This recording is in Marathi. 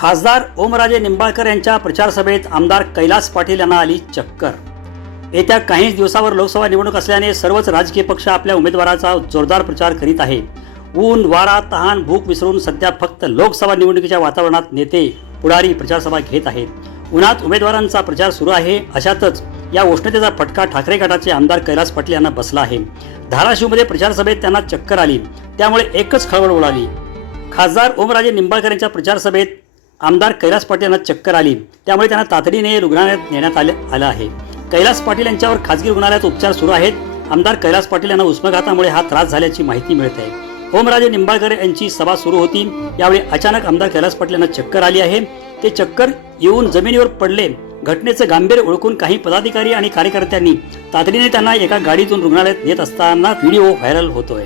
खासदार ओमराजे निंबाळकर यांच्या प्रचारसभेत आमदार कैलास पाटील यांना आली चक्कर. येत्या काहीच दिवसावर लोकसभा निवडणूक असल्याने सर्वच राजकीय पक्ष आपल्या उमेदवाराचा जोरदार प्रचार करीत आहे ऊन वारा तहान भूक विसरून सध्या फक्त लोकसभा निवडणुकीच्या वातावरणात नेते पुढारी प्रचारसभा घेत आहेत. उन्हात उमेदवारांचा प्रचार सुरू आहे अशातच या उष्णतेचा फटका ठाकरे गटाचे आमदार कैलास पाटील यांना बसला आहे. धाराशिवमध्ये प्रचारसभेत त्यांना चक्कर आली. त्यामुळे एकच खळबळ उडाली. खासदार ओमराजे निंबाळकर यांच्या प्रचार सभेत आमदार कैलास पाटील यांना चक्कर आली. त्यामुळे त्यांना तातडीने रुग्णालयात नेण्यात आले आलं आहे. कैलास पाटील यांच्यावर खासगी रुग्णालयात उपचार सुरू आहेत. आमदार कैलास पाटील यांना उष्माघातामुळे हा त्रास झाल्याची माहिती मिळत आहे. ओमराजे निंबाळकर यांची सभा सुरू होती. यावेळी अचानक आमदार कैलास पाटील यांना चक्कर आली आहे. ते चक्कर येऊन जमिनीवर पडले. घटनेचं गांभीर्य ओळखून काही पदाधिकारी आणि कार्यकर्त्यांनी तातडीने त्यांना एका गाडीतून रुग्णालयात नेत असताना व्हिडिओ व्हायरल होतोय.